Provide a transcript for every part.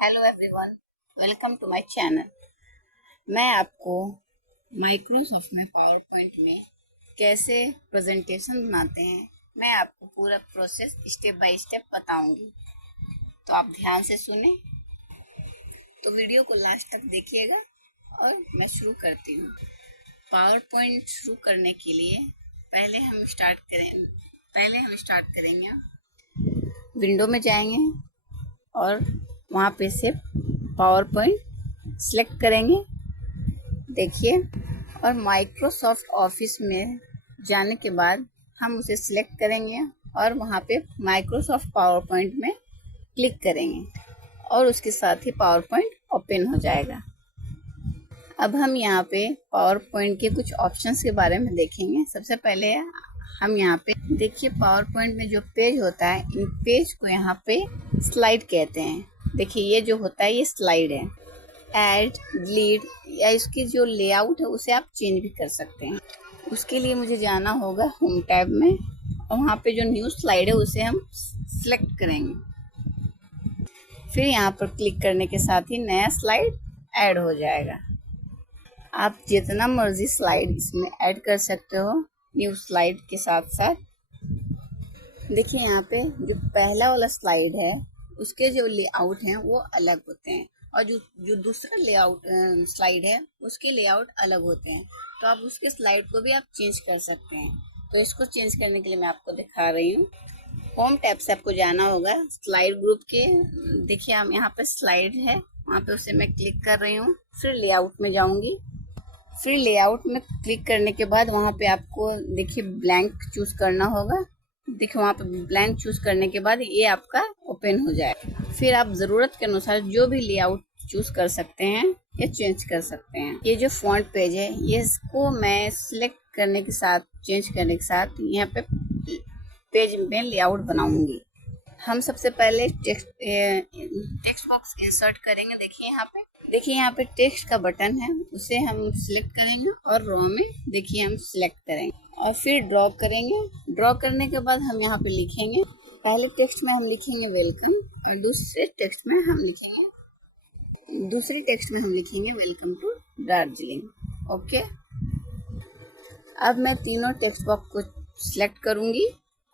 Hello everyone, welcome to my channel. मैं आपको Microsoft में पावर पॉइंट में कैसे प्रेजेंटेशन बनाते हैं, मैं आपको पूरा प्रोसेस स्टेप बाय स्टेप बताऊंगी। तो आप ध्यान से सुने, तो वीडियो को लास्ट तक देखिएगा और मैं शुरू करती हूँ। पावर पॉइंट शुरू करने के लिए पहले हम स्टार्ट करेंगे, विंडो में जाएंगे और वहाँ पे से पावर पॉइंट सिलेक्ट करेंगे। देखिए, और माइक्रोसॉफ्ट ऑफिस में जाने के बाद हम उसे सिलेक्ट करेंगे और वहाँ पे माइक्रोसॉफ्ट पावर पॉइंट में क्लिक करेंगे और उसके साथ ही पावर पॉइंट ओपन हो जाएगा। अब हम यहाँ पे पावर पॉइंट के कुछ ऑप्शंस के बारे में देखेंगे। सबसे पहले हम यहाँ पे देखिए, पावर पॉइंट में जो पेज होता है, इन पेज को यहाँ पे स्लाइड कहते हैं। देखिए, ये जो होता है ये स्लाइड है। ऐड, डिलीट या इसकी जो लेआउट है उसे आप चेंज भी कर सकते हैं। उसके लिए मुझे जाना होगा होम टैब में और वहाँ पे जो न्यू स्लाइड है उसे हम सिलेक्ट करेंगे। फिर यहाँ पर क्लिक करने के साथ ही नया स्लाइड ऐड हो जाएगा। आप जितना मर्जी स्लाइड इसमें ऐड कर सकते हो न्यू स्लाइड के साथ साथ। देखिए, यहाँ पे जो पहला वाला स्लाइड है उसके जो लेआउट हैं वो अलग होते हैं और जो दूसरा लेआउट स्लाइड है उसके लेआउट अलग होते हैं। तो आप उसके स्लाइड को भी आप चेंज कर सकते हैं। तो इसको चेंज करने के लिए मैं आपको दिखा रही हूँ। होम टैब से आपको जाना होगा स्लाइड ग्रुप के। देखिए, हम यहाँ पे स्लाइड है, वहाँ पे उसे मैं क्लिक कर रही हूँ। फिर लेआउट में जाऊँगी। फिर लेआउट में क्लिक करने के बाद वहाँ पे आपको देखिए ब्लैंक चूज करना होगा। देखिए, वहाँ पे ब्लैंक चूज करने के बाद ये आपका ओपन हो जाएगा। फिर आप ज़रूरत के अनुसार जो भी लेआउट चूज कर सकते हैं या चेंज कर सकते हैं। ये जो फॉन्ट पेज है, ये इसको मैं सिलेक्ट करने के साथ, चेंज करने के साथ यहाँ पे पेज में लेआउट बनाऊंगी। हम सबसे पहले टेक्स्ट बॉक्स इंसर्ट करेंगे। देखिए यहाँ पे टेक्स्ट का बटन है, उसे हम सिलेक्ट करेंगे और रो में देखिए हम सिलेक्ट करेंगे और फिर ड्रॉ करेंगे। ड्रॉ करने के बाद हम यहाँ पे लिखेंगे, पहले टेक्स्ट में हम लिखेंगे वेलकम और दूसरी टेक्स्ट में हम लिखेंगे वेलकम टू दार्जिलिंग। ओके, अब मैं तीनों टेक्स्ट बॉक्स को सिलेक्ट करूंगी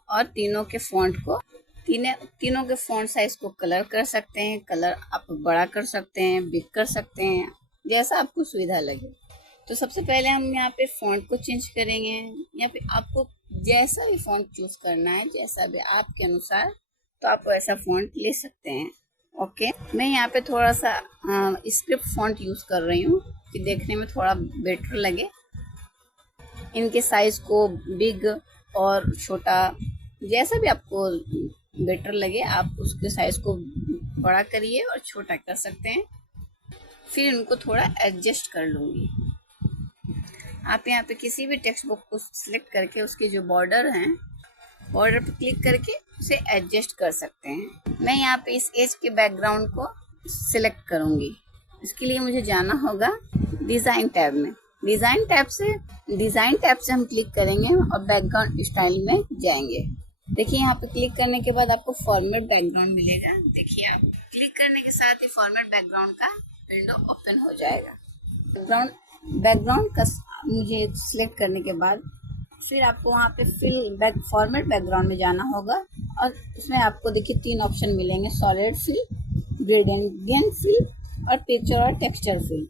और तीनों के फॉन्ट साइज को कलर कर सकते हैं। कलर आप बड़ा कर सकते हैं, बिग कर सकते हैं, जैसा आपको सुविधा लगे। तो सबसे पहले हम यहाँ पे फॉन्ट को चेंज करेंगे या फिर आपको जैसा भी फॉन्ट चूज करना है, जैसा भी आपके अनुसार, तो आप वैसा फॉन्ट ले सकते हैं। ओके, मैं यहाँ पे थोड़ा सा स्क्रिप्ट फॉन्ट यूज कर रही हूँ कि देखने में थोड़ा बेटर लगे। इनके साइज को बिग और छोटा जैसा भी आपको बेटर लगे, आप उसके साइज को बड़ा करिए और छोटा कर सकते हैं। फिर इनको थोड़ा एडजस्ट कर लूँगी। आप यहाँ पे किसी भी टेक्स्ट बुक को सिलेक्ट करके उसके जो बॉर्डर हैं, बॉर्डर पर क्लिक करके उसे एडजस्ट कर सकते हैं। मैं यहाँ पे इस एज के बैकग्राउंड को सिलेक्ट करूँगी। इसके लिए मुझे जाना होगा डिज़ाइन टैब में। डिज़ाइन टैब से हम क्लिक करेंगे और बैकग्राउंड स्टाइल में जाएंगे। देखिए, यहाँ पे क्लिक करने के बाद आपको फॉर्मेट बैकग्राउंड मिलेगा। देखिए, आप क्लिक करने के साथ ही फॉर्मेट बैकग्राउंड का विंडो ओपन हो जाएगा। बैकग्राउंड का मुझे सिलेक्ट करने के बाद फिर आपको वहाँ पे फॉर्मेट बैकग्राउंड में जाना होगा और उसमें आपको देखिए 3 ऑप्शन मिलेंगे, सॉलिड फिल, ग्रेडियंट फिल और पिक्चर और टेक्सचर फिल।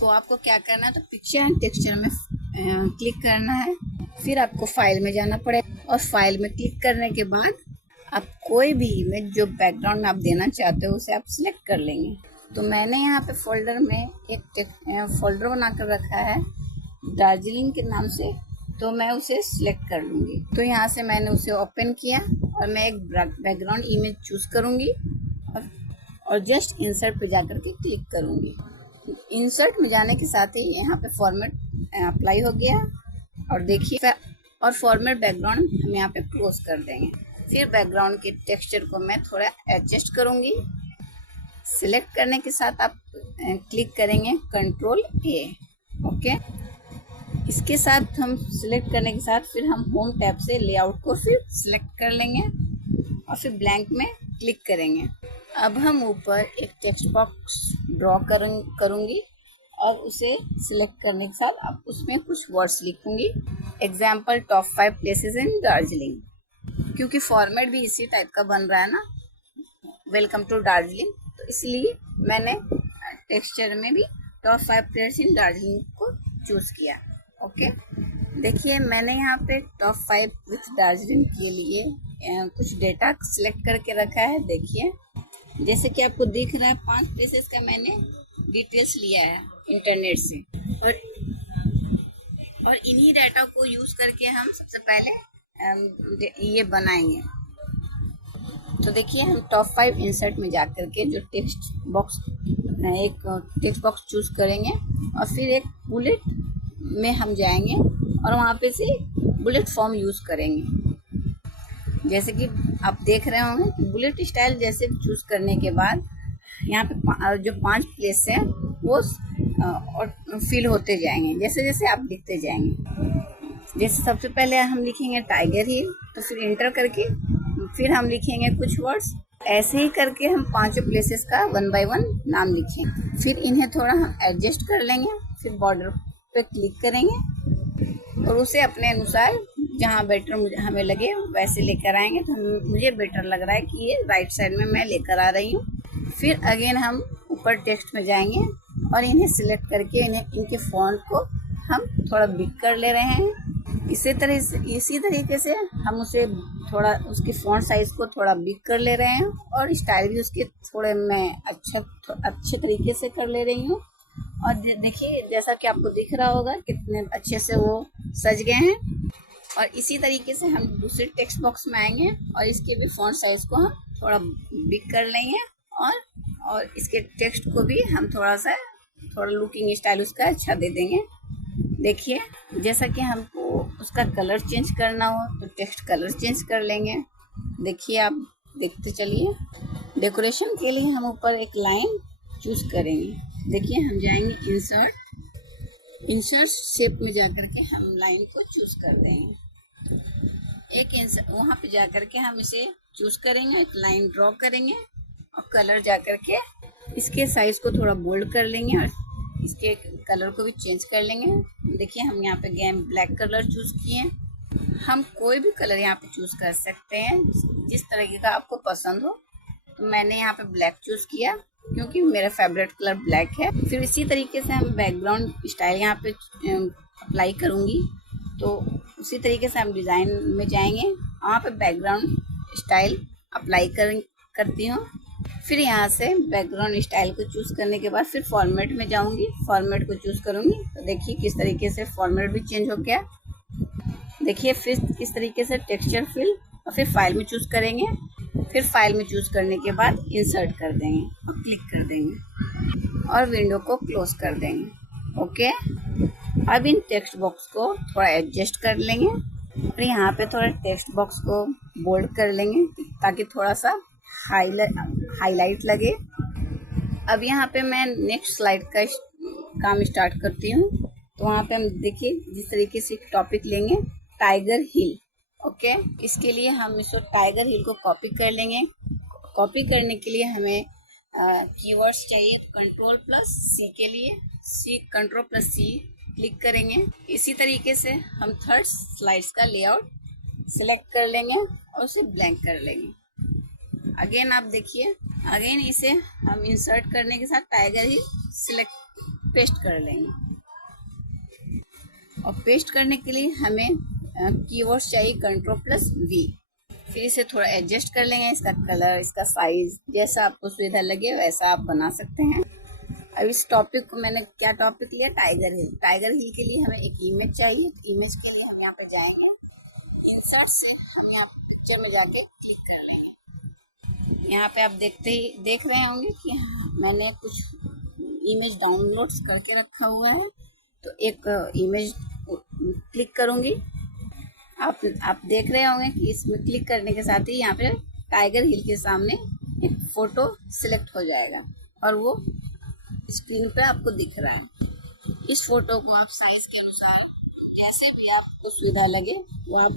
तो आपको क्या करना है, तो पिक्चर एंड टेक्सचर में क्लिक करना है। फिर आपको फाइल में जाना पड़ेगा और फाइल में क्लिक करने के बाद आप कोई भी इमेज जो बैकग्राउंड में आप देना चाहते हो उसे आप सिलेक्ट कर लेंगे। तो मैंने यहाँ पे फोल्डर में एक फोल्डर बनाकर रखा है दार्जिलिंग के नाम से, तो मैं उसे सिलेक्ट कर लूँगी। तो यहाँ से मैंने उसे ओपन किया और मैं एक बैकग्राउंड इमेज चूज़ करूँगी और जस्ट इंसर्ट पे जाकर के क्लिक करूँगी। इंसर्ट में जाने के साथ ही यहाँ पे फॉर्मेट अप्लाई हो गया और देखिए, और फॉर्मेट बैकग्राउंड हम यहाँ पे क्लोज कर देंगे। फिर बैकग्राउंड के टेक्सचर को मैं थोड़ा एडजस्ट करूँगी। सिलेक्ट करने के साथ आप क्लिक करेंगे Ctrl+A। ओके, इसके साथ हम सिलेक्ट करने के साथ फिर हम होम टैब से लेआउट को फिर सिलेक्ट कर लेंगे और फिर ब्लैंक में क्लिक करेंगे। अब हम ऊपर एक टेक्स्ट बॉक्स ड्रॉ करूँगी और उसे सिलेक्ट करने के साथ अब उसमें कुछ वर्ड्स लिखूँगी। Example top 5 places in Darjeeling, क्योंकि फॉर्मेट भी इसी टाइप का बन रहा है ना, वेलकम टू दार्जिलिंग, तो इसलिए मैंने टेक्सचर में भी टॉप 5 प्लेसेस इन दार्जिलिंग को चूज़ किया। ओके, देखिए मैंने यहाँ पे टॉप 5 विथ दार्जिलिंग के लिए कुछ डेटा सिलेक्ट करके रखा है। देखिए जैसे कि आपको दिख रहा है 5 प्लेसेस का मैंने डिटेल्स लिया है इंटरनेट से, और इन्हीं डाटा को यूज़ करके हम सबसे पहले ये बनाएंगे। तो देखिए हम टॉप 5 इंसर्ट में जा करके जो टेक्स्ट बॉक्स एक टेक्स्ट बॉक्स चूज़ करेंगे और फिर एक बुलेट में हम जाएंगे और वहाँ पे से बुलेट फॉर्म यूज़ करेंगे। जैसे कि आप देख रहे होंगे कि बुलेट स्टाइल जैसे चूज़ करने के बाद यहाँ पे जो 5 प्लेस है वो और फिल होते जाएंगे जैसे जैसे आप लिखते जाएंगे। जैसे सबसे पहले हम लिखेंगे टाइगर हिल, तो फिर इंटर करके फिर हम लिखेंगे कुछ वर्ड्स। ऐसे ही करके हम 5 प्लेसेस का 1 बाय 1 नाम लिखें। फिर इन्हें थोड़ा हम एडजस्ट कर लेंगे, फिर बॉर्डर पे क्लिक करेंगे और उसे अपने अनुसार जहाँ बेटर हमें लगे वैसे लेकर आएंगे। तो मुझे बेटर लग रहा है कि ये राइट साइड में मैं लेकर आ रही हूँ। फिर अगेन हम ऊपर टेक्स्ट में जाएंगे और इन्हें सिलेक्ट करके इनके फॉन्ट को हम थोड़ा बिग कर ले रहे हैं। इसी तरीके से हम उसे थोड़ा उसकी फॉन्ट साइज को थोड़ा बिग कर ले रहे हैं और स्टाइल भी उसके थोड़े मैं अच्छे तरीके से कर ले रही हूँ। और देखिए जैसा कि आपको दिख रहा होगा कितने अच्छे से वो सज गए हैं। और इसी तरीके से हम दूसरे टेक्स्ट बॉक्स में आएंगे और इसके भी फॉन्ट साइज को हम थोड़ा बिग कर लेंगे और इसके टेक्स्ट को भी हम थोड़ा लुकिंग स्टाइल उसका अच्छा दे देंगे। देखिए जैसा कि हमको उसका कलर चेंज करना हो तो टेक्स्ट कलर चेंज कर लेंगे। देखिए आप देखते चलिए। डेकोरेशन के लिए हम ऊपर एक लाइन चूज करेंगे। देखिए हम जाएंगे इंसर्ट शेप में जाकर के हम लाइन को चूज कर देंगे। वहाँ पे जाकर के हम इसे चूज करेंगे, एक लाइन ड्रॉ करेंगे और कलर जाकर के इसके साइज को थोड़ा बोल्ड कर लेंगे और इसके कलर को भी चेंज कर लेंगे। देखिए हम यहाँ पे गेम ब्लैक कलर चूज किए। हम कोई भी कलर यहाँ पे चूज कर सकते हैं जिस तरीके का आपको पसंद हो। तो मैंने यहाँ पे ब्लैक चूज किया क्योंकि मेरा फेवरेट कलर ब्लैक है। फिर इसी तरीके से हम बैकग्राउंड स्टाइल यहाँ पे अप्लाई करूँगी। तो उसी तरीके से हम डिज़ाइन में जाएंगे, वहाँ पे बैकग्राउंड स्टाइल अप्लाई करती हूँ। फिर यहाँ से बैकग्राउंड स्टाइल को चूज़ करने के बाद फिर फॉर्मेट में जाऊँगी, फॉर्मेट को चूज़ करूँगी। तो देखिए किस तरीके से फॉर्मेट भी चेंज हो गया। देखिए फिर इस तरीके से टेक्सचर फिल और फिर फाइल में चूज़ करेंगे। फिर फाइल में चूज़ करने के बाद इंसर्ट कर देंगे और क्लिक कर देंगे और विंडो को क्लोज कर देंगे। ओके, अब इन टेक्स्ट बॉक्स को थोड़ा एडजस्ट कर लेंगे और यहाँ पे थोड़ा टेक्स्ट बॉक्स को बोल्ड कर लेंगे ताकि थोड़ा सा हाईलाइट लगे। अब यहाँ पे मैं नेक्स्ट स्लाइड का काम स्टार्ट करती हूँ। तो वहाँ पे हम देखिए जिस तरीके से टॉपिक लेंगे टाइगर हिल। ओके, इसके लिए हम इसको टाइगर हिल को कॉपी कर लेंगे। कॉपी करने के लिए हमें कीवर्ड्स चाहिए। तो कंट्रोल+C के लिए कंट्रोल+C क्लिक करेंगे। इसी तरीके से हम थर्ड स्लाइड्स का लेआउट सिलेक्ट कर लेंगे और उसे ब्लैंक कर लेंगे। अगेन आप देखिए, अगेन इसे हम इंसर्ट करने के साथ टाइगर हिल सिलेक्ट पेस्ट कर लेंगे। और पेस्ट करने के लिए हमें कीवर्ड्स चाहिए कंट्रोल+V। फिर इसे थोड़ा एडजस्ट कर लेंगे, इसका कलर, इसका साइज जैसा आपको सुविधा लगे वैसा आप बना सकते हैं। अब इस टॉपिक को मैंने क्या टॉपिक लिया, टाइगर हिल। टाइगर हिल के लिए हमें एक इमेज चाहिए। तो इमेज के लिए हम यहाँ पे जाएंगे, इंसर्ट से हम यहाँ पिक्चर में जाके क्लिक कर लेंगे। यहाँ पे आप देख रहे होंगे कि मैंने कुछ इमेज डाउनलोड्स करके रखा हुआ है। तो एक इमेज क्लिक करूँगी। आप देख रहे होंगे कि इसमें क्लिक करने के साथ ही यहाँ पे टाइगर हिल के सामने एक फ़ोटो सिलेक्ट हो जाएगा और वो स्क्रीन पे आपको दिख रहा है। इस फोटो को आप साइज के अनुसार जैसे भी आपको सुविधा लगे वो आप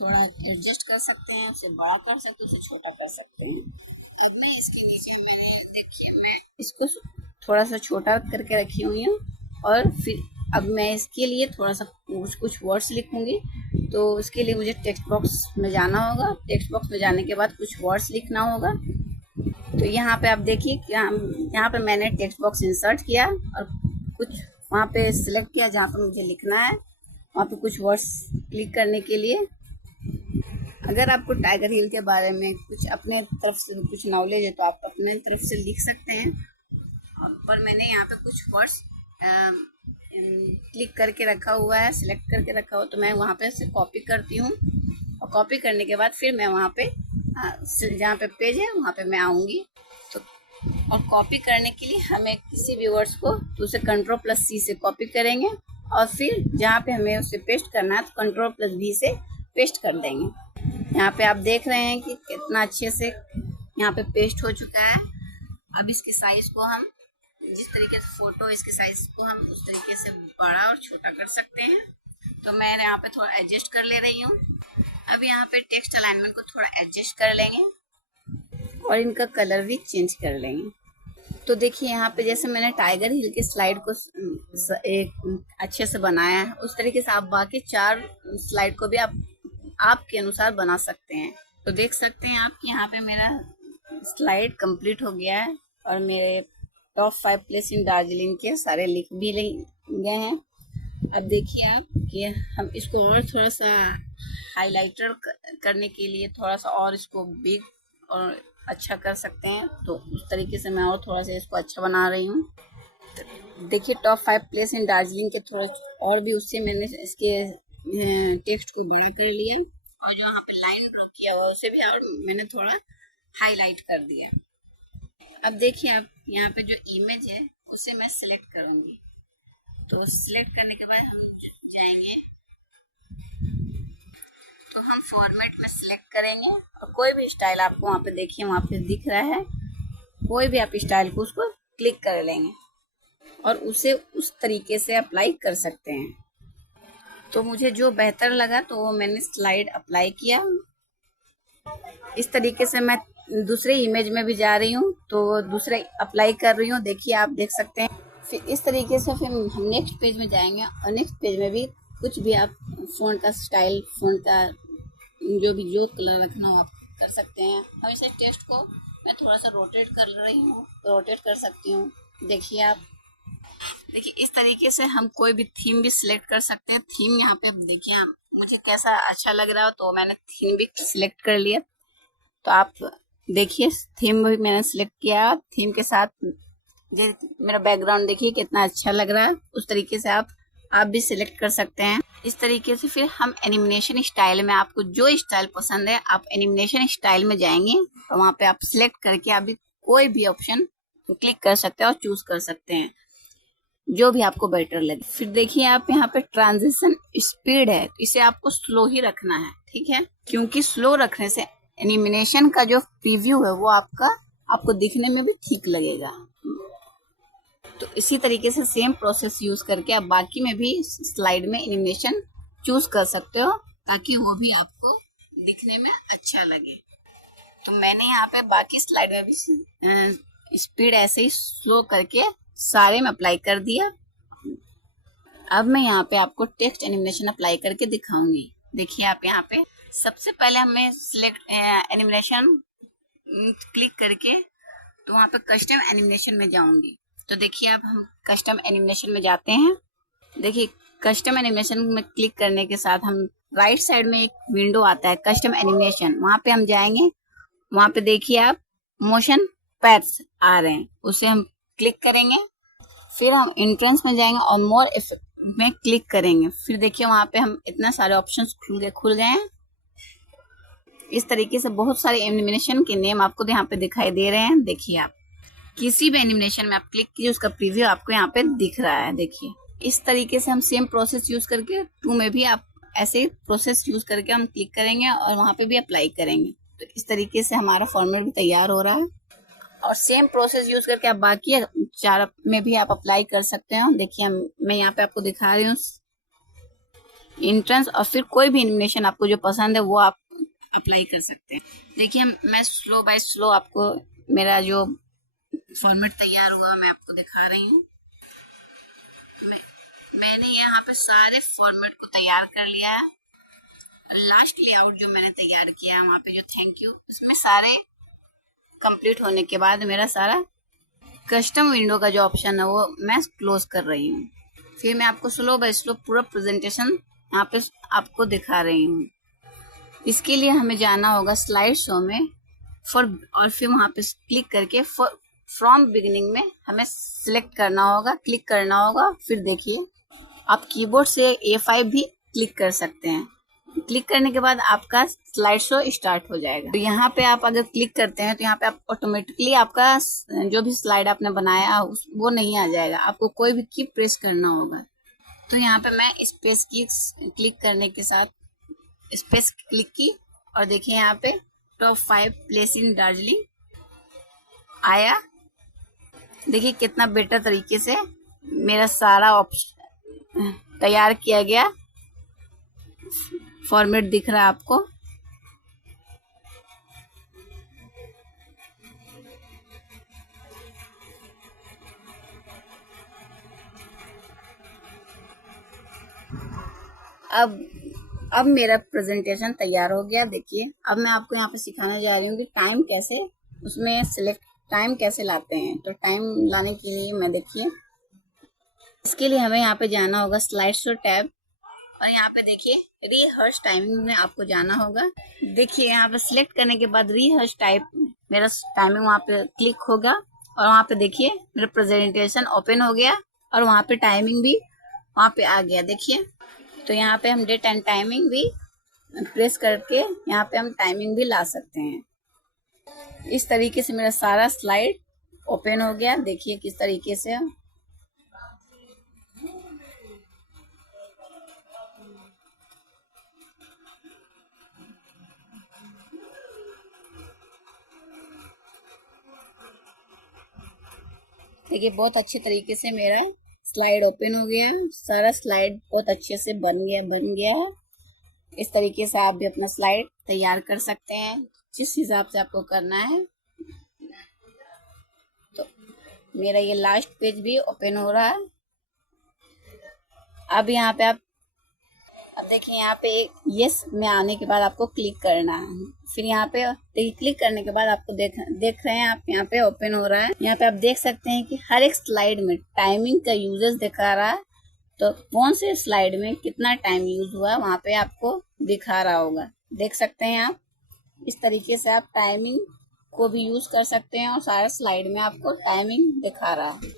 थोड़ा एडजस्ट कर सकते हैं, उसे बड़ा कर सकते हैं, उसे छोटा कर सकते हैं। अब ना इसके नीचे मैंने देखिए मैं इसको थोड़ा सा छोटा करके रखी हुई हूँ। और फिर अब मैं इसके लिए थोड़ा सा कुछ वर्ड्स लिखूंगी। तो उसके लिए मुझे टेक्स्ट बॉक्स में जाना होगा। टेक्स्ट बॉक्स में जाने के बाद कुछ वर्ड्स लिखना होगा। तो यहाँ पे आप देखिए कि यहाँ पे मैंने टेक्स्ट बॉक्स इंसर्ट किया और कुछ वहाँ पे सिलेक्ट किया जहाँ पे मुझे लिखना है। वहाँ पे कुछ वर्ड्स क्लिक करने के लिए, अगर आपको टाइगर हिल के बारे में कुछ अपने तरफ से कुछ नॉलेज है तो आप अपने तरफ से लिख सकते हैं। पर मैंने यहाँ पे कुछ वर्ड्स क्लिक करके रखा हुआ है, सिलेक्ट करके रखा हुआ, तो मैं वहाँ पे से कॉपी करती हूँ। और कॉपी करने के बाद फिर मैं वहाँ पे जहाँ पे पेज है वहाँ पे मैं आऊँगी। तो और कॉपी करने के लिए हमें किसी भी वर्ड्स को तो उसे Ctrl+C से कॉपी करेंगे और फिर जहाँ पे हमें उसे पेस्ट करना है तो Ctrl+V से पेस्ट कर देंगे। यहाँ पे आप देख रहे हैं कि कितना अच्छे से यहाँ पे पेस्ट हो चुका है। अब इसके साइज को हम जिस तरीके से फोटो इसके साइज को हम उस तरीके से बड़ा और छोटा कर सकते हैं। तो मैं यहाँ पे थोड़ा एडजस्ट कर ले रही हूँ। अब यहाँ पे टेक्स्ट अलाइनमेंट को थोड़ा एडजस्ट कर लेंगे और इनका कलर भी चेंज कर लेंगे। तो देखिए यहाँ पे जैसे मैंने टाइगर हिल के स्लाइड को एक अच्छे से बनाया है, उस तरीके से आप बाकी 4 स्लाइड को भी आप आपके अनुसार बना सकते हैं। तो देख सकते हैं आप कि यहाँ पे मेरा स्लाइड कंप्लीट हो गया है और मेरे टॉप 5 प्लेस इन दार्जिलिंग के सारे लिख भी गए हैं। अब देखिए आप कि हम इसको और थोड़ा सा हाइलाइटर करने के लिए थोड़ा सा और इसको बिग और अच्छा कर सकते हैं। तो उस तरीके से मैं और थोड़ा सा इसको अच्छा बना रही हूँ। देखिए टॉप 5 प्लेस इन दार्जिलिंग के थोड़ा और भी उससे मैंने इसके टेक्स्ट को बड़ा कर लिया और जो यहाँ पे लाइन ड्रॉ किया हुआ उसे भी और मैंने थोड़ा हाईलाइट कर दिया। अब देखिए आप यहाँ पे जो इमेज है उसे मैं सिलेक्ट करूँगी। तो सिलेक्ट करने के बाद हम जाएंगे तो हम फॉर्मेट में सिलेक्ट करेंगे और कोई भी स्टाइल आपको वहाँ पे देखिए वहाँ पे दिख रहा है, कोई भी आप स्टाइल को उसको क्लिक कर लेंगे और उसे उस तरीके से अप्लाई कर सकते हैं। तो मुझे जो बेहतर लगा तो वो मैंने स्लाइड अप्लाई किया। इस तरीके से मैं दूसरे इमेज में भी जा रही हूँ तो दूसरे अप्लाई कर रही हूँ। देखिए आप देख सकते हैं। फिर इस तरीके से फिर हम नेक्स्ट पेज में जाएंगे और नेक्स्ट पेज में भी कुछ भी आप फ़ॉन्ट का स्टाइल, फ़ॉन्ट का जो कलर रखना हो आप कर सकते हैं। हमेशा टेक्स्ट को मैं थोड़ा सा रोटेट कर रही हूँ, रोटेट कर सकती हूँ। देखिए आप देखिए इस तरीके से हम कोई भी थीम भी सिलेक्ट कर सकते हैं। थीम यहाँ पे देखिए मुझे कैसा अच्छा लग रहा हो तो मैंने थीम भी सिलेक्ट कर लिया। तो आप देखिए थीम भी मैंने सिलेक्ट किया। थीम के साथ मेरा बैकग्राउंड देखिए कितना अच्छा लग रहा है। उस तरीके से आप भी सिलेक्ट कर सकते हैं। इस तरीके से फिर हम एनिमेशन स्टाइल में आपको जो स्टाइल पसंद है आप एनिमेशन स्टाइल में जाएंगे और वहाँ पे आप सिलेक्ट करके आप भी कोई भी ऑप्शन क्लिक कर सकते हैं और चूज कर सकते हैं जो भी आपको बेटर लगे। फिर देखिए आप यहाँ पे ट्रांजिशन स्पीड है, इसे आपको स्लो ही रखना है, ठीक है, क्योंकि स्लो रखने से एनिमेशन का जो प्रीव्यू है वो आपको दिखने में भी ठीक लगेगा। तो इसी तरीके से सेम प्रोसेस यूज करके आप बाकी में भी स्लाइड में एनिमेशन चूज कर सकते हो ताकि वो भी आपको दिखने में अच्छा लगे। तो मैंने यहाँ पे बाकी स्लाइड में भी स्पीड ऐसे ही स्लो करके सारे में अप्लाई कर दिया। अब मैं यहाँ पे आपको टेक्स्ट एनिमेशन अप्लाई करके दिखाऊंगी। देखिए आप यहाँ पे सबसे पहले हमें सिलेक्ट एनिमेशन क्लिक करके तो वहाँ पे कस्टम एनिमेशन में जाऊंगी। तो देखिए अब हम कस्टम एनिमेशन में जाते हैं। देखिए कस्टम एनिमेशन में क्लिक करने के साथ हम राइट साइड में एक विंडो आता है कस्टम एनिमेशन, वहाँ पे हम जाएंगे। वहाँ पे देखिए आप मोशन पैड्स आ रहे हैं, उसे हम क्लिक करेंगे। फिर हम एंट्रेंस में जाएंगे और मोर में क्लिक करेंगे। फिर देखिए वहाँ पे हम इतना सारे ऑप्शंस खुल गए हैं। इस तरीके से बहुत सारे एनिमेशन के नेम आपको यहाँ पे दिखाई दे रहे हैं। देखिए आप किसी भी एनिमेशन में आप क्लिक कीजिए उसका प्रीव्यू आपको यहाँ पे दिख रहा है। देखिए इस तरीके से हम सेम प्रोसेस यूज करके 2 में भी आप ऐसे प्रोसेस यूज करके हम क्लिक करेंगे और वहाँ पे भी अप्लाई करेंगे। तो इस तरीके से हमारा फॉर्मेट भी तैयार हो रहा है और सेम प्रोसेस यूज करके आप बाकी 4 में भी आप अप्लाई कर सकते हो। देखिए मैं यहाँ पे आपको दिखा रही हूँ एंट्रेंस, और फिर कोई भी एनिमेशन आपको जो पसंद है वो आप अप्लाई कर सकते हैं। देखिए मैं स्लो बाय स्लो आपको मेरा जो फॉर्मेट तैयार हुआ मैं आपको दिखा रही हूँ। मैंने यहाँ पे सारे फॉर्मेट को तैयार कर लिया है। लास्ट लेआउट जो मैंने तैयार किया है वहाँ पे जो थैंक यू, उसमें सारे कंप्लीट होने के बाद मेरा सारा कस्टम विंडो का जो ऑप्शन है वो मैं क्लोज कर रही हूँ। फिर मैं आपको स्लो बाय स्लो पूरा प्रेजेंटेशन यहाँ पे आपको दिखा रही हूँ। इसके लिए हमें जाना होगा स्लाइड शो में और फिर वहाँ पे क्लिक करके फ्रॉम बिगिनिंग में हमें सिलेक्ट करना होगा, क्लिक करना होगा। फिर देखिए आप कीबोर्ड से A5 भी क्लिक कर सकते हैं। क्लिक करने के बाद आपका स्लाइड शो स्टार्ट हो जाएगा। तो यहाँ पे आप अगर क्लिक करते हैं तो यहाँ पे आप ऑटोमेटिकली आपका जो भी स्लाइड आपने बनाया वो नहीं आ जाएगा, आपको कोई भी की प्रेस करना होगा। तो यहाँ पे मैं स्पेस की क्लिक करने के साथ स्पेस क्लिक की और देखिए यहाँ पे टॉप 5 प्लेस इन दार्जिलिंग आया। देखिए कितना बेटर तरीके से मेरा सारा ऑप्शन तैयार किया गया फॉर्मेट दिख रहा है आपको। अब मेरा प्रेजेंटेशन तैयार हो गया। देखिए अब मैं आपको यहाँ पे सिखाने जा रही हूँ कि टाइम कैसे उसमें टाइम कैसे लाते हैं। तो टाइम लाने के लिए मैं देखिए इसके लिए हमें यहाँ पे जाना होगा स्लाइड शो टैब और यहाँ पे देखिए रीहर्स टाइमिंग में आपको जाना होगा। देखिए यहाँ पे सिलेक्ट करने के बाद रीहर्स मेरा टाइमिंग वहाँ पे क्लिक होगा और वहाँ पे देखिए मेरा प्रेजेंटेशन ओपन हो गया और वहाँ पे टाइमिंग भी वहाँ पे आ गया। देखिए तो यहाँ पे हम डेट एंड टाइमिंग भी प्रेस करके यहाँ पे हम टाइमिंग भी ला सकते हैं। इस तरीके से मेरा सारा स्लाइड ओपन हो गया। देखिए किस तरीके से देखिए बहुत अच्छे तरीके से मेरा स्लाइड ओपन हो गया। सारा स्लाइड बहुत अच्छे से बन गया है। इस तरीके से आप भी अपना स्लाइड तैयार कर सकते हैं जिस हिसाब से आपको करना है। तो मेरा ये लास्ट पेज भी ओपन हो रहा है। अब यहाँ पे अब देखिए यहाँ पे यस में आने के बाद आपको क्लिक करना है। फिर यहाँ पे क्लिक करने के बाद आपको देख रहे हैं आप यहाँ पे ओपन हो रहा है। यहाँ पे आप देख सकते हैं कि हर एक स्लाइड में टाइमिंग का यूजेस दिखा रहा है। तो कौन से स्लाइड में कितना टाइम यूज हुआ वहाँ पे आपको दिखा रहा होगा, देख सकते हैं आप। इस तरीके से आप टाइमिंग को भी यूज कर सकते हैं और सारा स्लाइड में आपको टाइमिंग दिखा रहा है।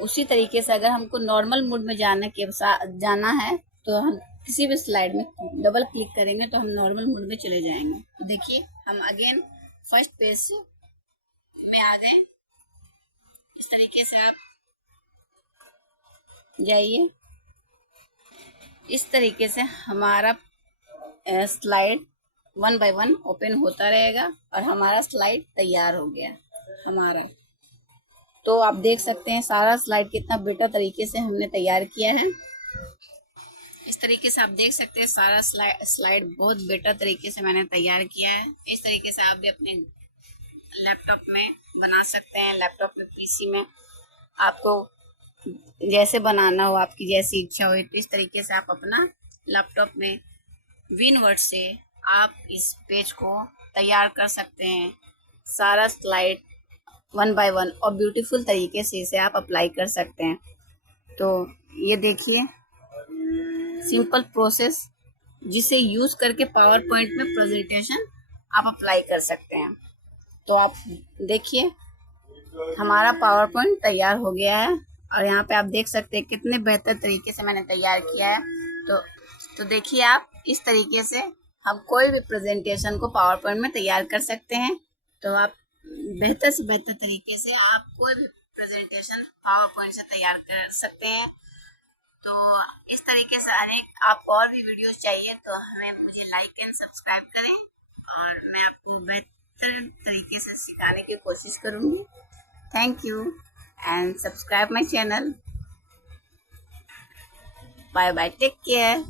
उसी तरीके से अगर हमको नॉर्मल मोड में जाना है तो हम किसी भी स्लाइड में डबल क्लिक करेंगे तो हम नॉर्मल मोड में चले जाएंगे। तो देखिए हम अगेन फर्स्ट पेज से में आ गए। इस तरीके से आप जाइए। इस तरीके से हमारा स्लाइड 1 बाय 1 ओपन होता रहेगा और हमारा स्लाइड तैयार हो गया हमारा। तो आप देख सकते हैं सारा स्लाइड कितना बेटर तरीके से हमने तैयार किया है। इस तरीके से आप देख सकते हैं सारा स्लाइड बहुत बेटर तरीके से मैंने तैयार किया है। इस तरीके से आप भी अपने लैपटॉप में बना सकते हैं। लैपटॉप में पीसी में आपको जैसे बनाना हो, आपकी जैसी इच्छा हो, तो इस तरीके से आप अपना लैपटॉप में विनवर्ड से आप इस पेज को तैयार कर सकते हैं। सारा स्लाइड 1 बाय 1 और ब्यूटीफुल तरीके से इसे आप अप्लाई कर सकते हैं। तो ये देखिए सिंपल प्रोसेस जिसे यूज करके पावर पॉइंट में प्रेजेंटेशन आप अप्लाई कर सकते हैं। तो आप देखिए हमारा पावर पॉइंट तैयार हो गया है और यहाँ पे आप देख सकते हैं कितने बेहतर तरीके से मैंने तैयार किया है। तो देखिए आप इस तरीके से हम कोई भी प्रेजेंटेशन को पावर पॉइंट में तैयार कर सकते हैं। तो आप बेहतर से बेहतर तरीके से आप कोई भी प्रेजेंटेशन पावर पॉइंट से तैयार कर सकते हैं। तो इस तरीके से अनेक आपको और भी वीडियोस चाहिए तो मुझे लाइक एंड सब्सक्राइब करें और मैं आपको बेहतर तरीके से सिखाने की कोशिश करूँगी। Thank you and subscribe my channel. Bye bye, take care.